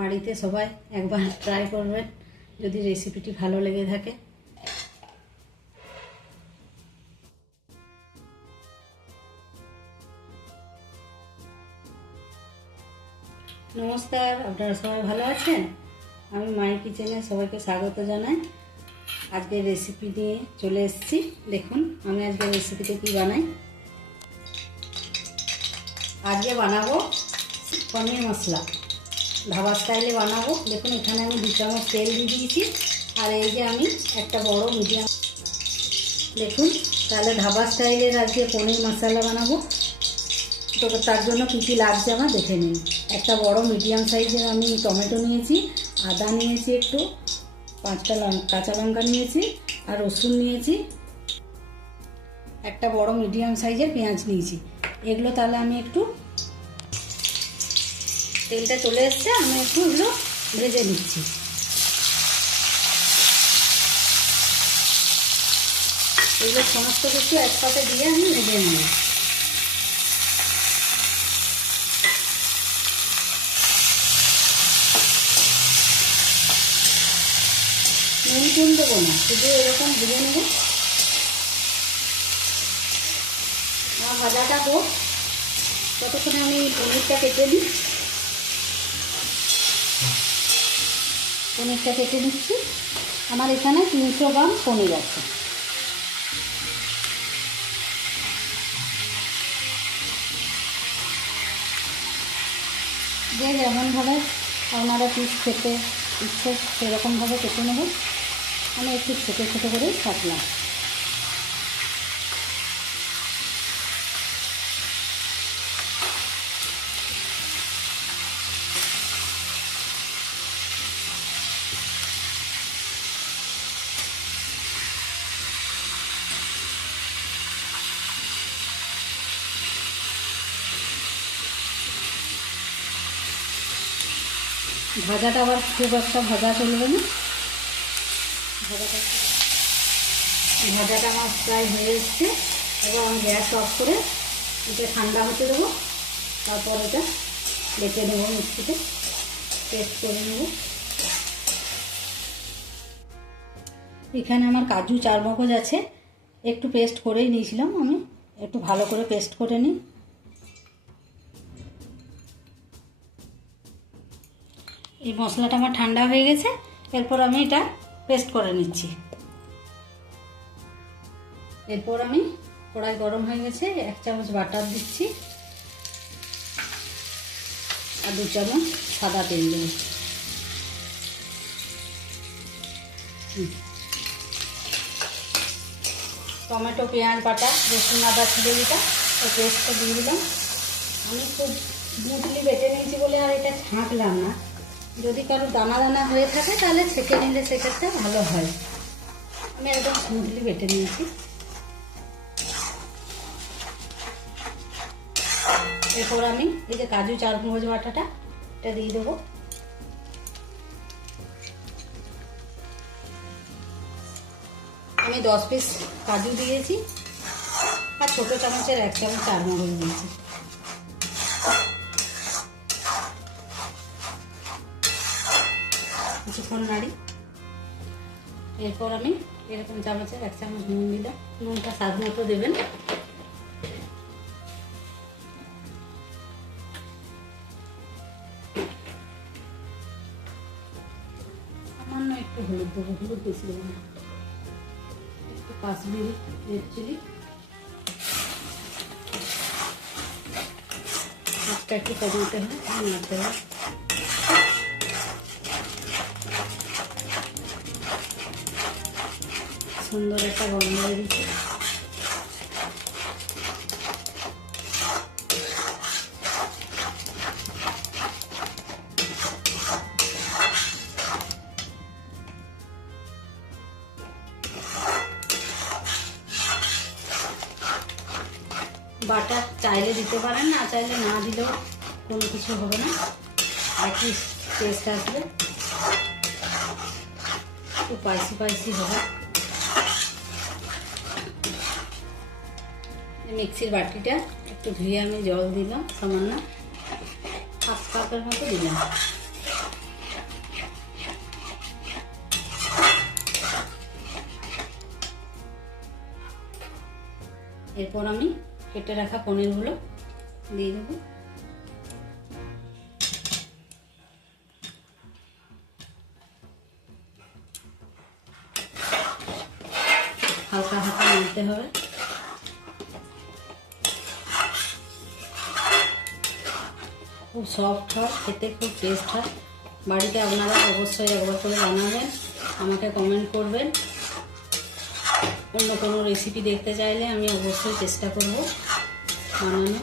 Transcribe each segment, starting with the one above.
বাড়িতে সবাই একবার ট্রাই করবেন যদি রেসিপিটি ভালো লেগে থাকে। নমস্কার, আপনারা সবাই ভালো আছেন? আমি মায়ের কিচেনে সবাইকে স্বাগত জানাই। আজকের রেসিপি নিয়ে চলে এসেছি। দেখুন আমি আজকের রেসিপিতে কি বানাই। আজকে বানাবো পনির মশলা, ধাবা স্টাইলে বানাবো। দেখুন এখানে আমি 2 চামচ তেল দিয়ে দিয়েছি, আর এই যে আমি একটা বড় মিডিয়াম, দেখুন তাহলে ধাবা স্টাইলের আজকে পনির মশলা বানাবো। তো তার জন্য কী কী লাগছে আমার দেখে নিন। একটা বড় মিডিয়াম সাইজের আমি টমেটো নিয়েছি, আদা নিয়েছি, একটু 5টা কাঁচা লঙ্কা নিয়েছি, আর রসুন নিয়েছি, একটা বড় মিডিয়াম সাইজের পেঁয়াজ নিয়েছি। এগুলো তাহলে আমি একটু, তেলটা চলে এসছে, আমি একটু এগুলো ভেজে নিচ্ছি। এগুলো সমস্ত কিছু একসাথে দিয়ে আমি ভেজে নেব। নুন দেবো না, শুধু এরকম ভেজে নেব। আমার ভাজাটা হোক, ততক্ষণে আমি পনিরটা কেটে নিই। পনিরটা কেটে নিচ্ছি। আমার এখানে 300 গ্রাম পনির আছে। যে যেমনভাবে আপনারা পিস খেতে ইচ্ছে সেরকমভাবে কেটে নেব। আমি একটু ছোটো ছোটো করেই কাটলাম। ভাজাটা আবার খুব একটা ভাজা চলবে না। ভাজাটা আমার প্রায় হয়ে এসছে। এবার আমি গ্যাস অফ করে এটা ঠান্ডা হতে দেবো। তারপর এটা বেটে নেবো, মিক্সিতে পেস্ট করে নেব। এখানে আমার কাজু চারমগজ আছে, একটু পেস্ট করেই নিয়েছিলাম। আমি একটু ভালো করে পেস্ট করে নিই। এই মশলাটা আমার ঠান্ডা হয়ে গেছে, এরপর আমি এটা পেস্ট করে নিচ্ছি। এরপর আমি কড়াই গরম হয়ে গেছে, 1 চামচ বাটার দিচ্ছি, আর 2 চামচ সাদা তেল দেব। টমেটো, পেঁয়াজ বাটা, রসুন আদা ছিল যেটা, ওই পেস্টটা দিয়ে দিলাম। আমি খুব স্মুথলি বেটে নিয়েছি বলে আর এটা ছাঁকলাম না। যদি কারো দানা দানা হয়ে থাকে তাহলে ছেঁকে নিলে সেক্ষেত্রে ভালো হয়। আমি একদম স্মুথলি বেটে নিয়েছি। এরপর আমি এই যে কাজু চারমগজ বাটাটা এটা দিয়ে দেবো। আমি 10 পিস কাজু দিয়েছি, আর ছোটো চামচের 1 চামচ চারমগজ দিয়েছি। কিছুক্ষণ নাড়ি। এরপর আমি এরকম চামচের 1 চামচ নুন দিলাম। নুনটা স্বাদ মতো দেবেন। সামান্য একটু হলুদ দেবো, হলুদ বেশি দেবো না। একটু কাশ্মীরি রেড চিলি, একটা একটু কমাতে হয়, নাড়তে হয়। সুন্দর একটা গন্ধ বেরিয়েছে। বাটার চাইলে দিতে পারেন, না চাইলে না দিলেও কোনো কিছু হবে না, একই টেস্ট আসবে। একটু স্পাইসি স্পাইসি হবে। মিক্সির বাটিটা একটু ধুয়ে আমি জল দিলাম, সামান্য 1 কাপের মতো দিলাম। এরপর আমি কেটে রাখা পনিরগুলো দিয়ে দেবো। হালকা হালকা নাড়তে হবে। খুব সফট হয়, খেতে খুব টেস্ট হয়। বাড়িতে আপনারা অবশ্যই একবার করে বানাবেন, আমাকে কমেন্ট করবেন। অন্য কোনো রেসিপি দেখতে চাইলে আমি অবশ্যই চেষ্টা করব বানানো।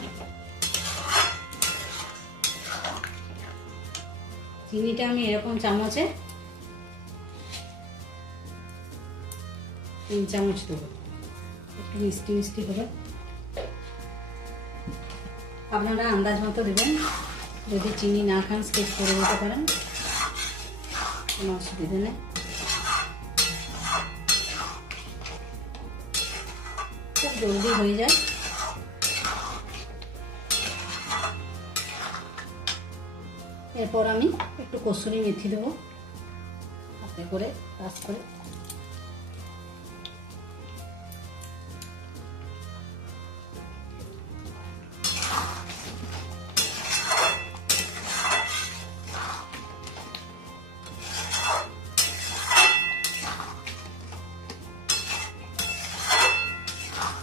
চিনিটা আমি এরকম চামচে 3 চামচ দেবো, একটু মিষ্টি মিষ্টি হবে। আপনারা আন্দাজ মতো দেবেন, যদি চিনি না খান স্কিপ করে দিতে পারেন, কোনো অসুবিধা নেই। খুব জলদি হয়ে যায়। এরপর আমি একটু কসুরি মেথি দেবো হাতে করে কাজ করে।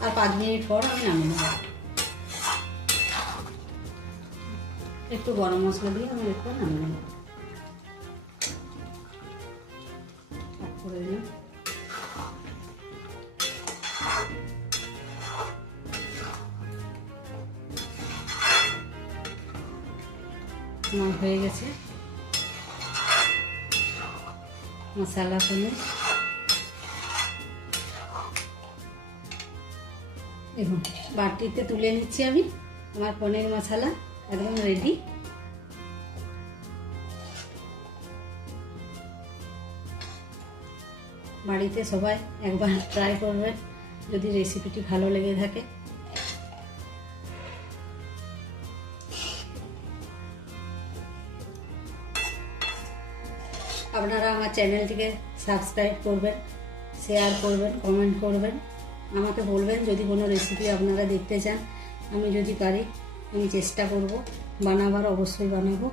আর 5 মিনিট পর আমি নামিয়ে নেব। একটু গরম মশলা দিয়ে আমি এরপর নামিয়ে নেব। করে দিলাম। আমার হয়ে গেছে মশলা পনির। দেখুন বাটিতে তুলে নিচ্ছি আমি। আমার পনির মশলা একদম রেডি। বাড়িতে সবাই একবার ট্রাই করবেন যদি রেসিপিটি ভালো লেগে থাকে। আপনারা আমার চ্যানেলটিকে সাবস্ক্রাইব করবেন, শেয়ার করবেন, কমেন্ট করবেন। আমাকে বলবেন যদি কোনো রেসিপি আপনারা দেখতে চান। আমি যদি পারি আমি চেষ্টা করব বানাবার, অবশ্যই বানাবো।